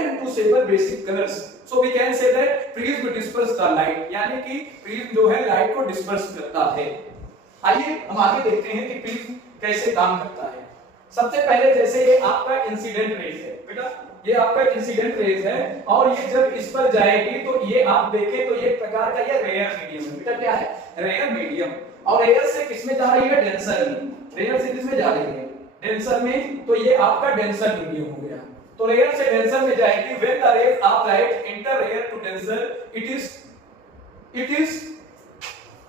into several basic colors. So we can say that prism disperse the light, यानी कि prism जो है light को डिस्पर्स करता है। आइए हम आगे देखते हैं कि प्रिज्म कैसे काम करता है। सबसे पहले जैसे ये आपका इंसिडेंट रेज है बेटा, ये आपका इंसिडेंट रेज है और ये जब इस पर जाएगी तो ये आप देखें तो ये प्रकार का ये रेयर मीडियम है बेटा, क्या है? Rare medium. और रेयर से किसमें जा रही है? डेंसर में। रेयर से किसमें जा रही है? डेंसर में। तो ये आपका डेंसर मीडियम हो गया। तो रेयर से डेंसर में जाएगी। When the rays of light enter rare to denser it is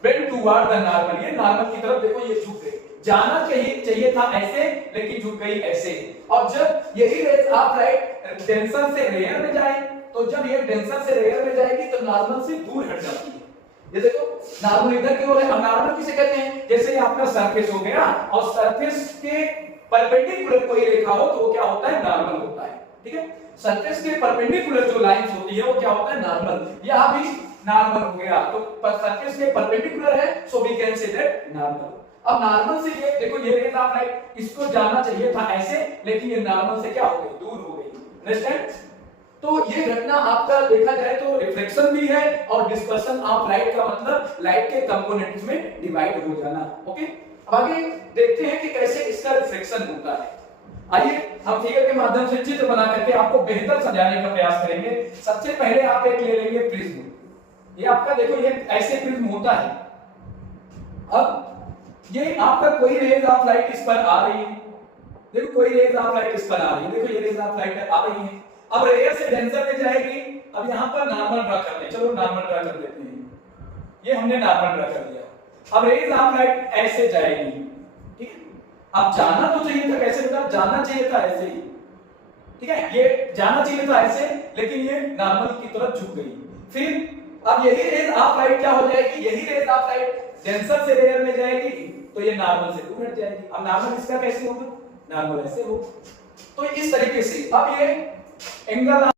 bend toward the normal. ये नॉर्मल की तरफ देखो ये झुक गई। जाना चाहिए था ऐसे लेकिन झुक गई ऐसे। और जब यही रेज ऑफ लाइट डेंसर से रेयर में जाए तो जब ये डेंसर से रेयर में जाएगी तो नॉर्मल से दूर हट जाती है। ये देखो नॉर्मल इधर की ओर है। अब नॉर्मल किसे कहते हैं? जैसे ये आपका सरफेस हो गया और सरफेस के परपेंडिकुलर कोई रेखा हो तो वो क्या होता है? नॉर्मल होता है। ठीक है, सरफेस के परपेंडिकुलर जो लाइंस होती है वो क्या होता है? नॉर्मल। यहां भी नॉर्मल हो गया तो सरफेस के परपेंडिकुलर है, so we can say that normal. अब नॉर्मल से ये देखो ये रेज ऑफ लाइट इसको जाना चाहिए था ऐसे लेकिन ये नॉर्मल से क्या हो गई? दूर हो गई। अंडरस्टैंड? तो ये घटना आपका देखा जाए तो रिफ्लेक्शन भी है और डिस्पर्शन ऑफ लाइट का मतलब लाइट के कंपोनेंट्स में डिवाइड हो जाना। ओके, अब आगे देखते हैं कि कैसे इसका रिफ्लेक्शन होता है। आइए हम फिगर के माध्यम से चित्र बना करके आपको बेहतर समझाने का प्रयास करेंगे। सबसे पहले आप एक ले लेंगे प्रिज्म। ये आपका देखो ये ऐसे प्रिज्म होता है। अब ये आपका कोई रेज ऑफ लाइट इस पर आ रही है। देखो कोई रेज ऑफ लाइट इस पर आ रही है। देखो ये रेज ऑफ लाइट आ रही है। अब रेयर से डेंसर में जाएगी। अब यहां पर नॉर्मल ड्रा कर दें। चलो नॉर्मल ड्रा कर देते हैं। ये हमने नॉर्मल ड्रा कर दिया। अब रेज ऑफ लाइट ऐसे जाएगी। ठीक है, अब जाना तो चाहिए था कैसे बेटा? जाना चाहिए था ऐसे ही। ठीक है, ये जाना चाहिए था ऐसे लेकिन ये नॉर्मल की तरफ झुक गई। फिर अब यही रेज ऑफ लाइट क्या हो जाएगी? यही रेज ऑफ लाइट डेंसर से रेयर में जाएगी तो ये नॉर्मल से दूर हट जाएगी। अब नॉर्मल इसका कैसे होगा? नॉर्मल ऐसे हो। तो इस तरीके से अब ये एंगल